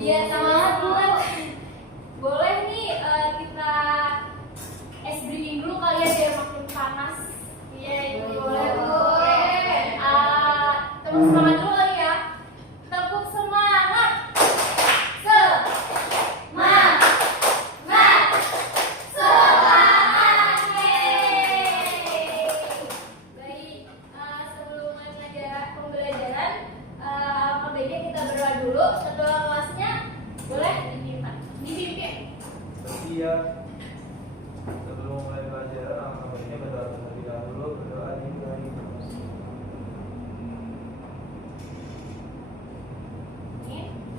Biar semangat. Boleh nih kita ice breaking dulu kali ya biar makin panas. Iya, Ibu. Boleh, Bu. Tepuk semangat dulu kali ya. Tepuk semangat. Semangat. Semangat. Baik, sebelum pembelajaran, baiknya kita berdoa dulu. Ketua kelasnya boleh dipimpin. Iya. Sebelum mulai pelajaran, alangkah baiknya berdoa terlebih dahulu. Berdoa dimulai.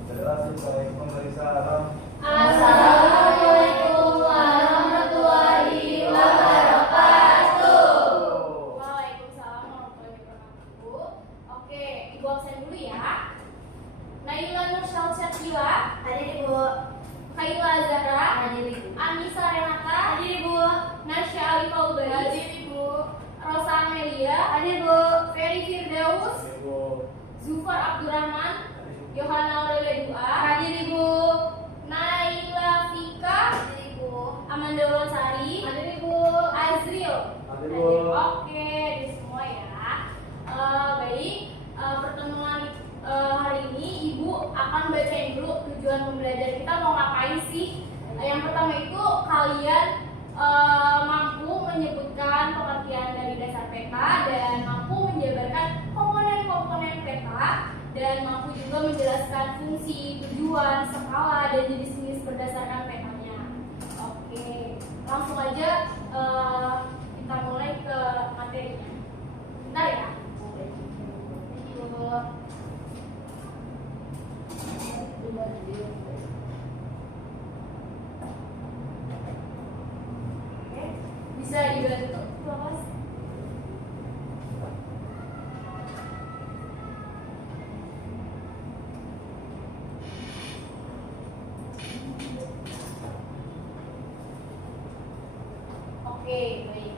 Berdoa supaya pemberi salam. Assalamualaikum warahmatullahi wabarakatuh. Waalaikumsalam warahmatullahi wabarakatuh. Oke, Ibu absen dulu ya. Naila Nur Syalsatila, hadir Ibu. Kaila Zahra, hadir Ibu. Anissa Renata, hadir Ibu. Nasya Ali Faubari, hadir Ibu. Rosa Amelia, hadir Ibu. Ferry Firdaus, Zufar Abdurrahman, Yohana Aurelia Dua, hadir Ibu. Naila Fika, hadir Ibu. Amanda Lonsari, hadir Ibu. Azril, hadir Ibu. Oke, di semua ya. Baik, pertemuan hari ini Ibu akan bacain dulu tujuan pembelajaran kita mau ngapain sih. Yang pertama itu kalian mampu menyebutkan pengertian dari dasar peta dan mampu menjabarkan komponen-komponen peta dan mampu juga menjelaskan fungsi, tujuan, skala dan jenis-jenis berdasarkan petanya. Oke, langsung aja kita mulai ke materinya. Bentar ya. Bisa dibantu Mas? Oke, baik.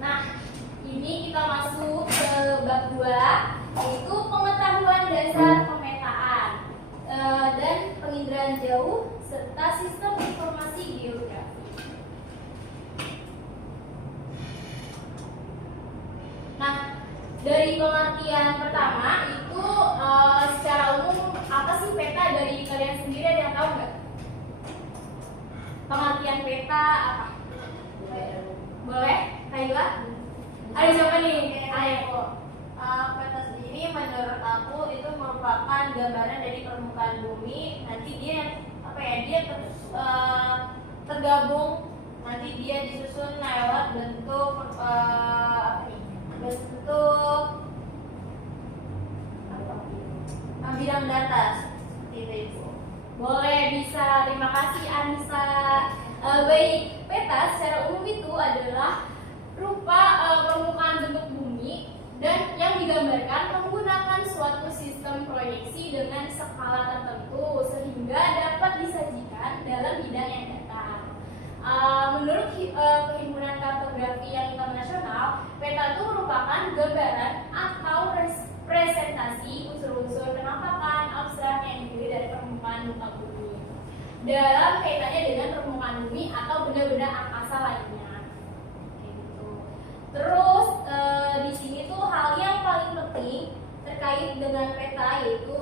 Nah, ini kita masuk ke bab 2, yaitu pengetahuan dasar pemetaan dan penginderaan jauh serta sistem informasi geografi. Nah, dari pengertian pertama itu secara umum apa sih peta dari kalian sendiri, ada yang tahu nggak? Pengertian peta apa? Boleh, Kayla? Ada siapa nih? Ayo. Peta sendiri menurut aku itu merupakan gambaran dari permukaan bumi. Nanti dia tergabung, nanti dia disusun lewat bentuk bidang data seperti itu. Boleh, bisa. Terima kasih Anissa. Baik, peta secara umum itu adalah rupa permukaan bentuk bumi dan yang digambarkan menggunakan suatu sistem proyeksi dengan skala tertentu sehingga dapat disajikan dalam bidang yang datar. Menurut Perhimpunan Kartografi yang Internasional, peta itu merupakan gambaran atau presentasi unsur-unsur penampakan abstrak yang dipilih dari permukaan muka bumi dalam kaitannya dengan permukaan bumi atau benda-benda angkasa lainnya. Gitu. Terus di sini tuh hal yang paling penting terkait dengan peta yaitu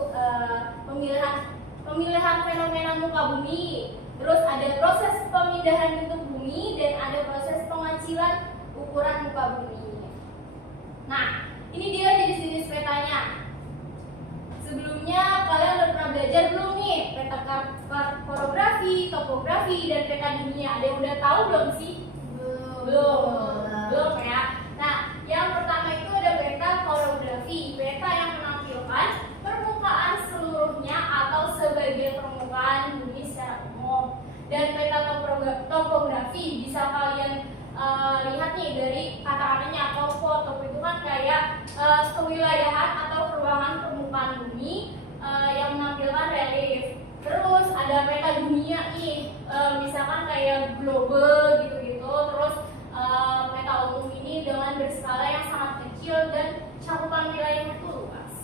pemilihan fenomena muka bumi. Terus ada proses pemindahan bentuk bumi dan ada proses pengacilan ukuran muka bumi. Nah, ini dia jenis-jenis petanya. Sebelumnya kalian udah pernah belajar belum nih peta kartografi, topografi, dan peta dunia? Ada yang udah tahu belum sih? Belum ya. Nah, yang pertama itu ada peta kartografi, peta yang menampilkan permukaan seluruhnya atau sebagian permukaan bumi secara umum. Dan peta topografi bisa kalian lihat nih dari kata-katanya. Topo itu kan kayak kewilayahan atau ruangan permukaan bumi yang menampilkan relief. Terus ada peta dunia nih, misalkan kayak global gitu-gitu. Terus peta umum ini dengan berskala yang sangat kecil dan cakupan wilayahnya itu luas.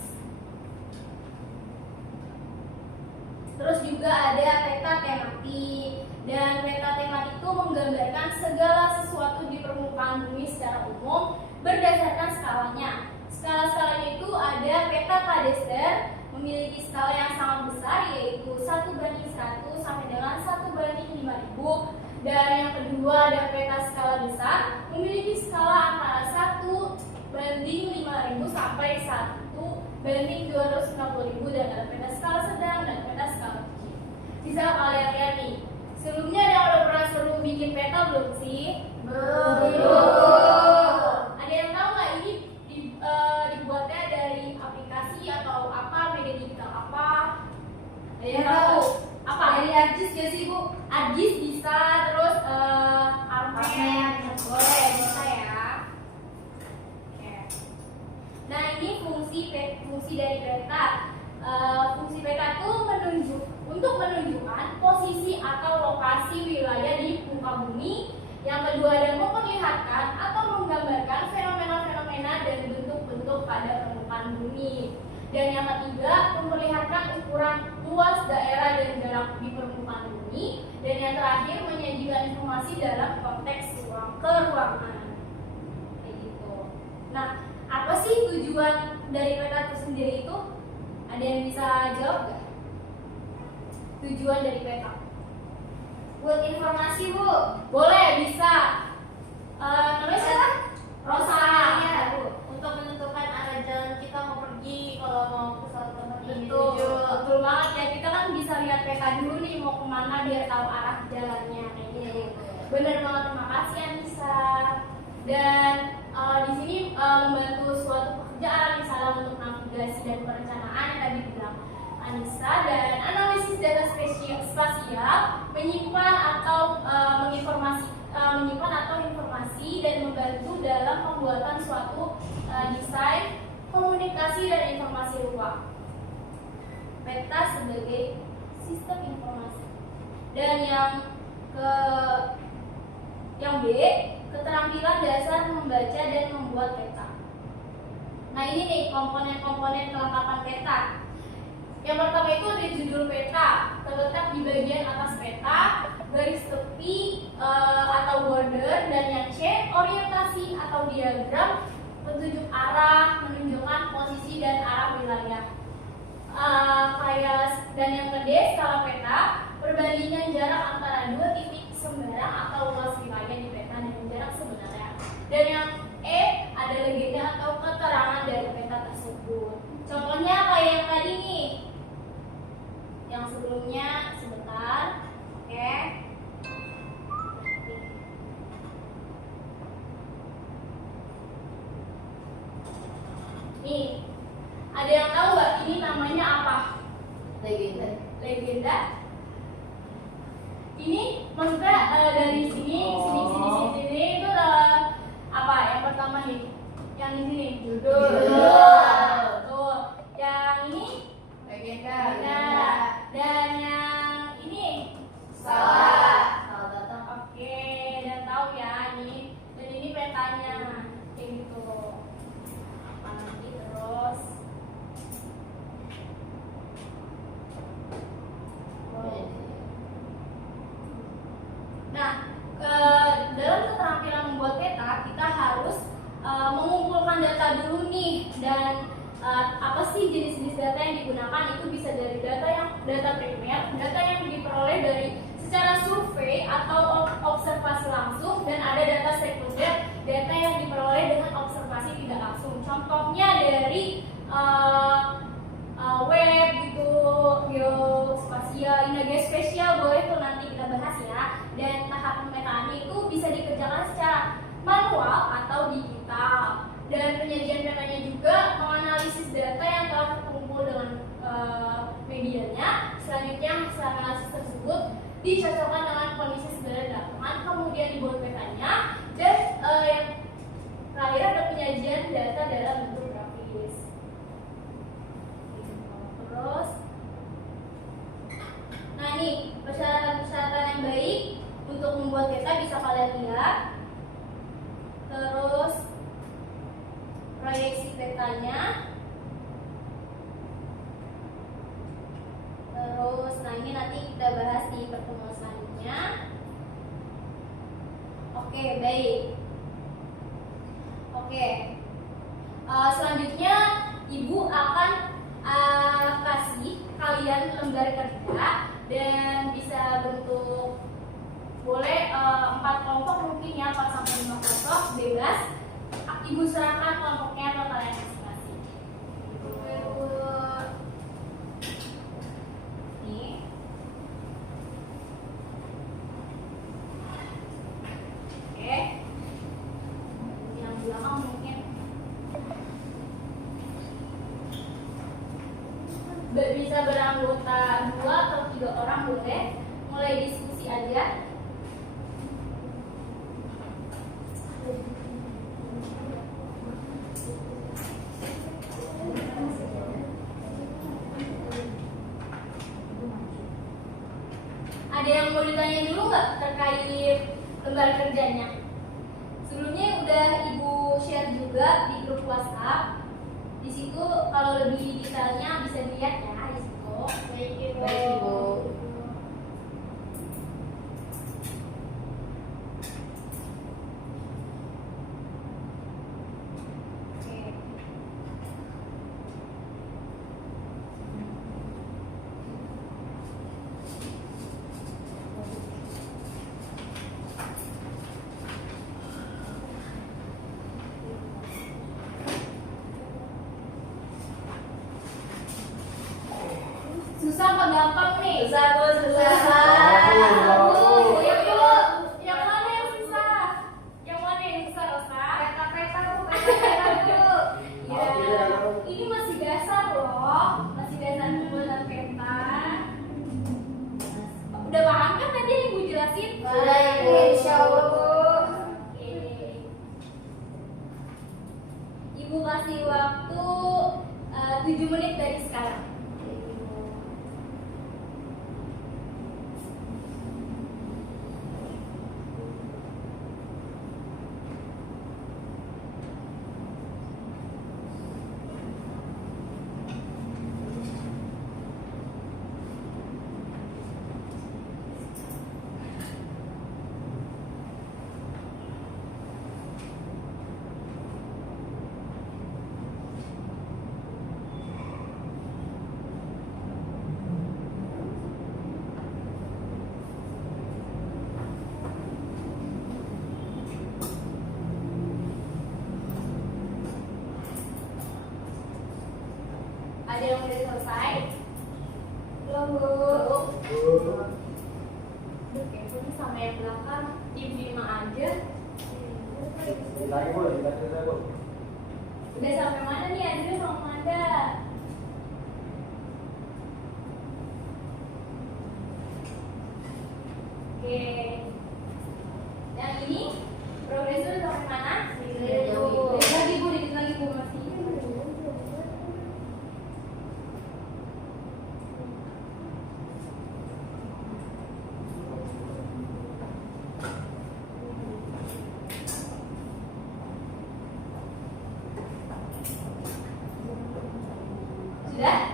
Terus juga ada peta tematik, dan peta tematik itu menggambarkan segala sesuatu di permukaan bumi secara umum berdasarkan skalanya. Skala-skalanya itu ada peta kadaster, memiliki skala yang sangat besar, yaitu 1:100 sampai dengan 1:5000. Dan yang kedua ada peta skala besar, memiliki skala antara 1:5000 sampai 1:250.000. Dan ada peta skala sedang dan peta skala kecil. Bisa kalian lihat nih. Sebelumnya ada yang udah pernah seru bikin peta belum sih? Belum. Ada yang tahu nggak ini dibuatnya dari aplikasi atau apa, media digital apa? Ada yang tahu? Apa? Dari ArcGIS gak sih, Bu? ArcGIS bisa, terus Artman boleh, bisa ya. Oke. Nah ini fungsi dari peta. Fungsi peta itu untuk menunjukkan posisi atau lokasi wilayah di muka bumi. Yang kedua ada memperlihatkan atau menggambarkan fenomena-fenomena dan bentuk-bentuk pada permukaan bumi. Dan yang ketiga memperlihatkan ukuran luas daerah dan jarak di permukaan bumi. Dan yang terakhir menyajikan informasi dalam konteks keruangan. Kayak gitu. Nah, apa sih tujuan dari peta itu sendiri itu? Ada yang bisa jawab nggak? Tujuan dari peta? Buat informasi, Bu. Boleh, bisa. Namanya siapa? Rosa. Ya, Bu. Untuk menentukan arah jalan kita mau pergi kalau mau ke suatu tempat yang Betul, dituju. betul banget ya. Kita kan bisa lihat peta dulu nih mau kemana biar tahu arah jalannya kayak gitu. Bener banget, terima kasih Anissa. Dan di sini membantu suatu pekerjaan misalnya untuk navigasi dan perencanaan yang tadi bilang Anissa, dan analisis data spasial menyimpan atau informasi dan membantu dalam pembuatan suatu desain komunikasi dan informasi ruang. Peta sebagai sistem informasi. Dan yang B, keterampilan dasar membaca dan membuat peta. Nah ini nih komponen-komponen kelengkapan peta. Yang pertama itu ada judul peta, terletak di bagian atas peta, garis tepi atau border, dan yang C, orientasi atau diagram, petunjuk arah, menunjukkan posisi dan arah wilayah. Dan yang ke D, skala peta, perbandingan jarak antara dua titik sembarang atau luas wilayah di peta dengan jarak sebenarnya. Dan yang E, ada legenda atau keterangan dari peta tersebut. Contohnya kayak yang tadi nih, yang sebelumnya sebentar, oke. Nih, ada yang tahu nggak ini namanya apa? Legenda. Ini maksudnya dari sini itu apa? Yang pertama nih, yang di sini judul. Tuh, yang ini Legenda. Dan yang ini Salah. Oke, dan tahu ya ini. Dan ini petanya kayak gitu. Apa lagi terus? Nah, dalam keterampilan membuat peta kita harus mengumpulkan data dulu nih, dan apa sih jenis-jenis data yang digunakan. Itu bisa dari data primer, data yang diperoleh dari secara survei atau observasi langsung, dan ada data sekunder, data yang diperoleh dengan observasi tidak langsung. Contohnya dari web gitu, geospasial, geospasial boleh tuh nanti kita bahas ya. Dan tahap pemetaan itu bisa dikerjakan secara manual atau digital. Dan penyajian petanya juga menganalisis data yang telah terkumpul dengan medianya. Selanjutnya hasil analisis tersebut dicocokkan dengan kondisi sebenarnya di lapangan, kemudian dibuat petanya. Dan yang terakhir ada penyajian data dalam bentuk grafis. Baik. Oke. Selanjutnya Ibu akan kasih kalian lembar kerja dan bisa bentuk boleh 4 kelompok mungkin ya, 4 sampai 5 kelompok bebas. Ibu serahkan kelompoknya ke kalian masing-masing. Nih. Oke. Yang belakang mungkin bisa beranggota 2 atau 3 orang boleh. Mulai diskusi aja. Ada yang mau ditanya dulu nggak terkait lembar kerjanya? Sebelumnya udah Ibu share juga di grup WhatsApp. Di situ kalau lebih detailnya bisa dilihat ya di situ. Baik, Ibu. Oke. Susah apa gampang nih? Susah, Bu, susah. Aduh, yang dulu. Yang mana yang susah? Yang mana yang susah, Rosa? Peta-peta, Bu, peta-peta, Bu. Ya, ini masih dasar loh. Masih dasar pembuatan peta. Udah paham kan tadi yang Ibu jelasin? Sudah, Ibu. Insya Allah, Bu. Oke. Ibu kasih waktu 7 menit dari sekarang. Ada yang udah selesai? Belum, Bu. Udah kepo nih sama yang belakang. Diem-diem aja. Lagi Bu, lagi Bu. Udah sampai mana nih Azril sama Manda? Oke. Yang ini progresnya udah sampai mana? Dikit lagi Bu, dikit lagi Bu masih. Sudah?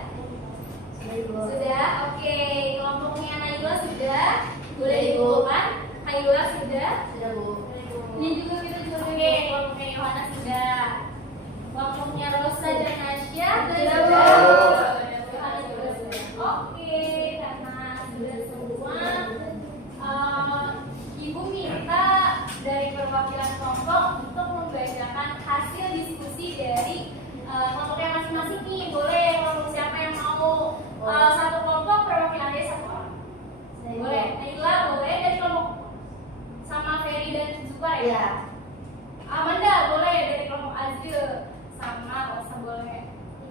Sudah, oke. Kelompoknya Naila sudah. Boleh dikumpulkan. Naila sudah. Sudah, Bu. Ini juga kita juga oke. Kelompoknya Yohana sudah. Kelompoknya Rosa dan Nasya sudah. Yohana juga sudah. Oke, karena sudah semua, Ibu minta dari perwakilan kelompok untuk membacakan hasil diskusi dari kelompoknya masing-masing nih. Boleh kelompok siapa yang mau satu kelompok perwakilannya satu orang. Boleh. Naila boleh dari kelompok sama Ferry dan Zubair ya. Iya. Amanda boleh dari kelompok Azril sama Rosa boleh.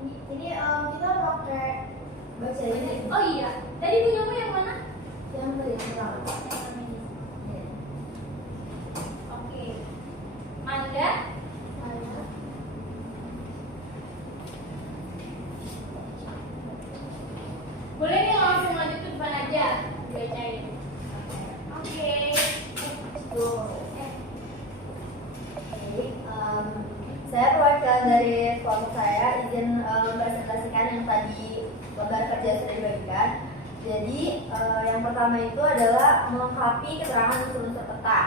Ini kita pakai baca ini. Oh iya. Tadi punyamu yang mana? Yang dari pertama. Oke. Manda. Boleh nih langsung lanjut ke depan aja. Bacain. Oke. Saya perwakilan dari kelompok saya izin mempresentasikan yang tadi lembar kerja sudah dibagikan. Jadi yang pertama itu adalah melengkapi keterangan unsur-unsur peta.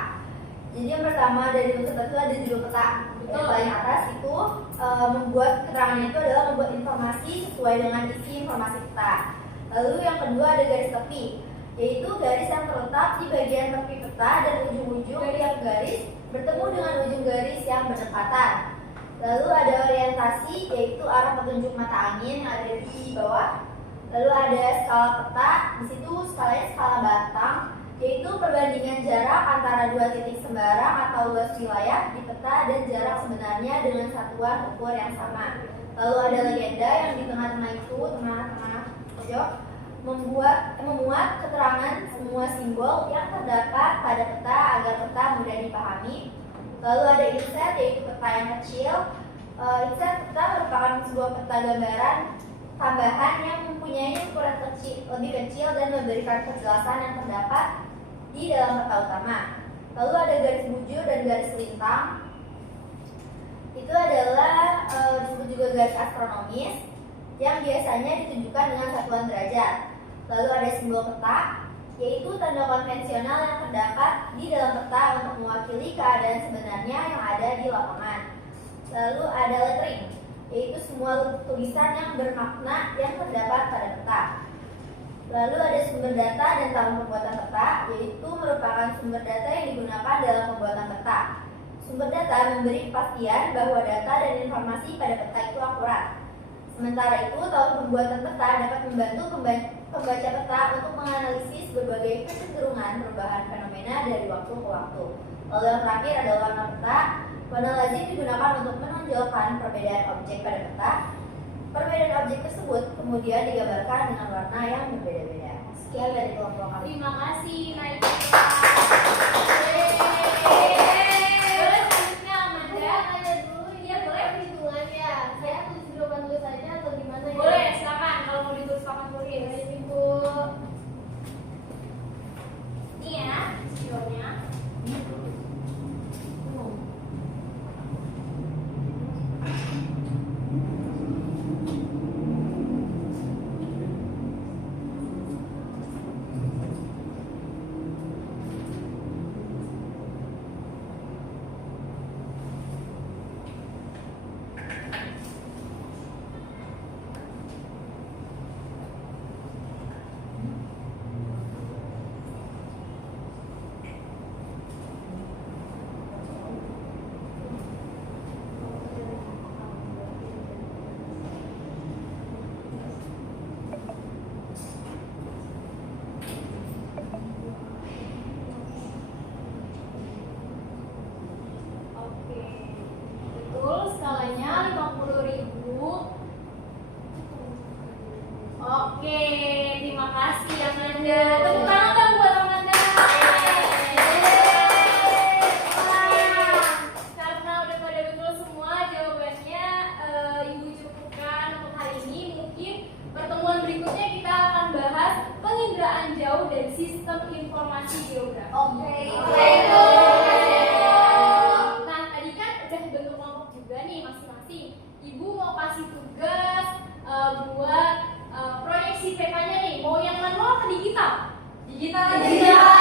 Jadi yang pertama dari unsur peta itu ada judul peta. Yang paling atas itu membuat keterangannya itu adalah membuat informasi sesuai dengan isi informasi peta. Lalu yang kedua ada garis tepi, yaitu garis yang terletak di bagian tepi peta dan ujung-ujung tiap garis bertemu dengan ujung garis yang berdekatan. Lalu ada orientasi, yaitu arah petunjuk mata angin yang ada di bawah. Lalu ada skala peta, di situ skalanya skala batang, yaitu perbandingan jarak antara dua titik sembarang atau luas wilayah di peta dan jarak sebenarnya dengan satuan ukur yang sama. Lalu ada legenda yang di tengah-tengah itu, tengah-tengah pojok, memuat keterangan semua simbol yang terdapat pada peta agar peta mudah dipahami. Lalu ada insert, yaitu peta yang kecil. Insert peta merupakan sebuah peta gambaran tambahan yang mempunyai ukuran lebih kecil dan memberikan kejelasan yang terdapat di dalam peta utama. Lalu ada garis bujur dan garis lintang. Itu adalah disebut juga garis astronomis yang biasanya ditunjukkan dengan satuan derajat. Lalu ada simbol peta, yaitu tanda konvensional yang terdapat di dalam peta untuk mewakili keadaan sebenarnya yang ada di lapangan. Lalu ada lettering, yaitu semua tulisan yang bermakna yang terdapat pada peta. Lalu ada sumber data dan tahun pembuatan peta, yaitu merupakan sumber data yang digunakan dalam pembuatan peta. Sumber data memberi kepastian bahwa data dan informasi pada peta itu akurat. Sementara itu, tahun pembuatan peta dapat membantu pembaca peta untuk menganalisis berbagai kecenderungan perubahan fenomena dari waktu ke waktu. Lalu yang terakhir adalah warna peta. Warna lazim digunakan untuk menonjolkan perbedaan objek pada peta. Perbedaan objek tersebut kemudian digambarkan dengan warna yang berbeda-beda. Sekian dari kelompok kami. Terima kasih Naik. Boleh, silakan kalau mau ditulis papan tulis. Ini ya, videonya. Skalanya 50.000. Oke, terima kasih Amanda. Tepuk tangan dong buat Amanda. Karena udah pada betul semua jawabannya, Ibu cukupkan untuk hari ini. Mungkin pertemuan berikutnya kita akan bahas penginderaan jauh dan sistem informasi geografi. Oke. Ibu mau kasih tugas buat proyeksi peta-nya nih. Mau yang manual atau digital? Digital.